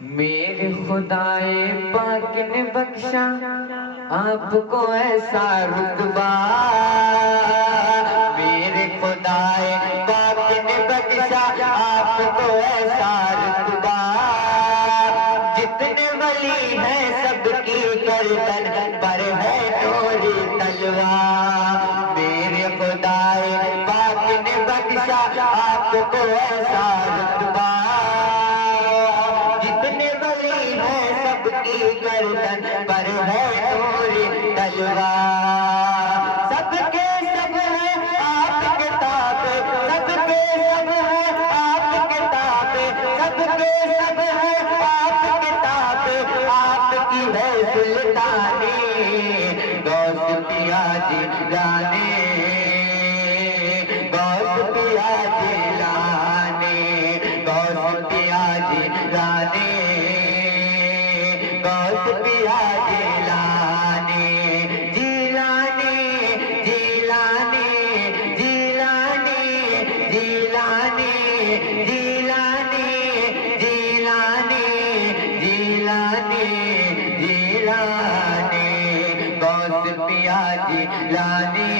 मेरे खुदाए पाक ने बख्शा आपको ऐसा रुतबा, मेरे खुदाए पाक ने बख्शा आपको ऐसा रुतबा। जितने वली हैं सबकी गर्दन पर है नूरी तलवार। मेरे खुदाए पाक ने बख्शा आपको ऐसा रुतबा। गर्दन पर है नूरी तलवार। सबके सब है आपके ताबे, सबके सब है आपके ताबे, सबके सब है आपके ताबे। आपकी है सुल्तानी गौस पिया जिलानी, गौस पिया जिलानी, गौस पिया जिलानी, गौस पिया जिलानी, जिलानी, जिलानी, जिलानी, जिलानी, जिलानी, जिलानी, जिलानी, जिलानी, गौस पिया जिलानी।